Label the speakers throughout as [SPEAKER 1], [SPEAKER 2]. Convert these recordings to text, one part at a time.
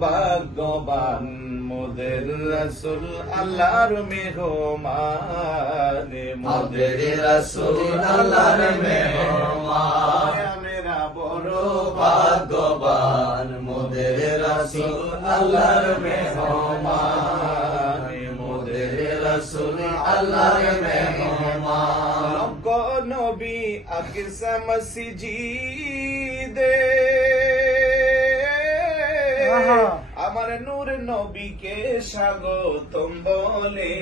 [SPEAKER 1] ভাগ্যবান মোদের রসুল আল্লাহর মেহমান
[SPEAKER 2] মোদের রাসূল আল্লাহর মেহমান।
[SPEAKER 1] মেরা বড়
[SPEAKER 2] ভাগ্যবান মোদের রাসূল আল্লাহর মেহমান মোদের রাসূল আল্লাহর মেহমান
[SPEAKER 1] লক্ষ নবী আকসা মসজিদে। আমার নূর নবীকে স্বাগতম বলে।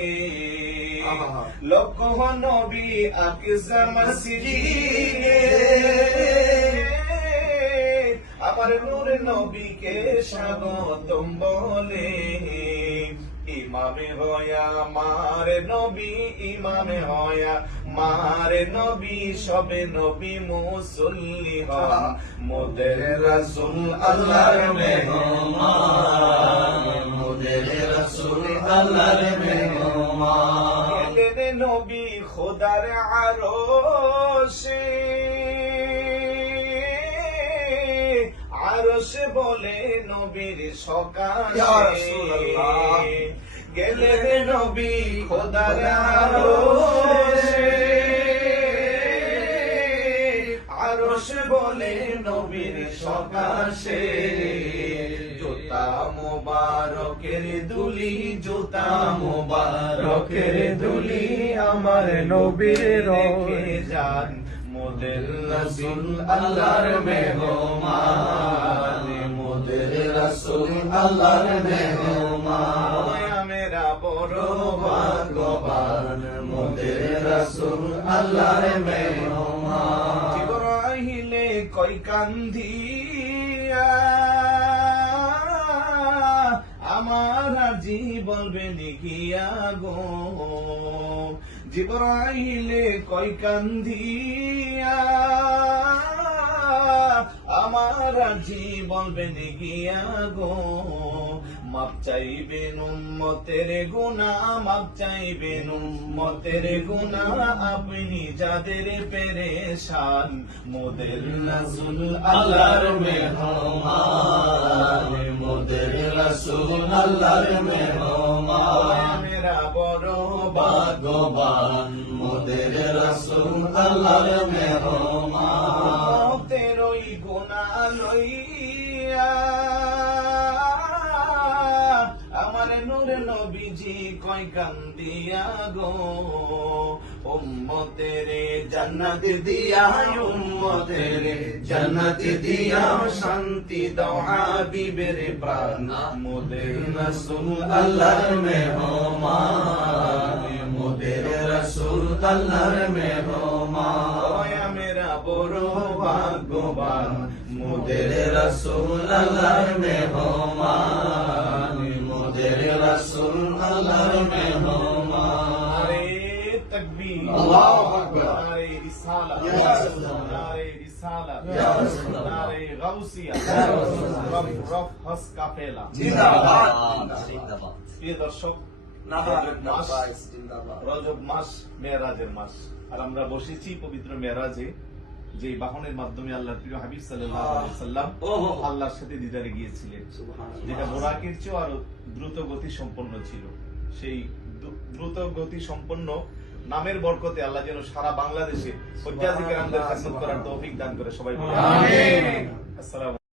[SPEAKER 1] লক্ষ নবী আকসা মসজিদে। আমার নূর নবীকে স্বাগতম বলে। ইমামে হয়া মার নবী ইমামে হয়া মার নবী সবে নবী মুসল্লি হন। মোদের রাসূল আল্লাহর মেহমান।
[SPEAKER 2] আল্লাহর মেহমান
[SPEAKER 1] গেলেন নবী খোদার আরশে। আরশে বলে নবীর
[SPEAKER 2] রাসূলাল্লাহ।
[SPEAKER 1] গেলেন নবী খোদার আরশে। আরশে বলে নবীর সকাশে। মোবারকের দুলি, জোতা মোবারকের দুলি আমার নবীর যান। মোদের রসুল আল্লাহর মেহমান,
[SPEAKER 2] মোদের রাসূল আল্লাহর মেহমান।
[SPEAKER 1] মেরা বড়
[SPEAKER 2] ভাগ্যবান, মোদের রাসূল আল্লাহর মেহমান।
[SPEAKER 1] কই কান্দিয়া আজি বলবে লিখিয়া গো জিবরাইলে কই কান্দিয়া? আমার আজি বলবে লিখিয়া গো মাপ চাইবেন উম্মতের গুনা মাপ চাইবেন উম্মতের গুনা আপনি যাদের পেরেশান, মোদের রাসূল
[SPEAKER 2] আল্লাহর মেহমান। আল্লাহর মেহমান।
[SPEAKER 1] মেরা বড়
[SPEAKER 2] ভাগ্যবান। মোদের রাসূল আল্লাহর মেহমান।
[SPEAKER 1] তেরোই গুনা লইয়া আমার নূর নবীজি কয় কান্দিয়া গো। উম্মতের, জান্নাত দিয়া উম্মতের, জান্নাত দিয়া শান্তি দাও হাবিবের প্রাণ। মোদের রাসূল
[SPEAKER 2] আল্লাহর মেহমান, মোদের রাসূল আল্লাহর
[SPEAKER 1] দয়া মেরা বড় ভাগ্যবান,
[SPEAKER 2] মোদের রাসূল আল্লাহর মেহমান।
[SPEAKER 1] তকবীর
[SPEAKER 2] আল্লাহু আকবার।
[SPEAKER 1] নারে রিসালা
[SPEAKER 2] ইয়া রাসূলুল্লাহ।
[SPEAKER 1] নারে রিসালা
[SPEAKER 2] ইয়া রাসূলুল্লাহ।
[SPEAKER 1] নারে গাউসিয়া।
[SPEAKER 2] ইয়া রাসূলুল্লাহ।
[SPEAKER 1] রব রব হস কাফেলা।
[SPEAKER 2] জিন্দাবাদ।
[SPEAKER 3] জিন্দাবাদ।
[SPEAKER 1] প্রিয় দর্শক রজব মাস
[SPEAKER 2] নাফাইস
[SPEAKER 1] মাস মেয়েরাজের মাস। আর আমরা বসেছি পবিত্র মেয়েরাজে যে বাহনের মাধ্যমে আল্লাহ প্রিয় হাবিব সাল্লাম আল্লাহর সাথে দিদারে গিয়েছিলেন। যেটা বোরাকের চেয়েও আরও দ্রুত গতি সম্পন্ন ছিল। সেই দ্রুত গতি সম্পন্ন নামের বরকতে আল্লাহ যেন সারা বাংলাদেশে হজ্জাজিকেরামদের খেদমত করার তৌফিক দান করে সবাই। আসসালামু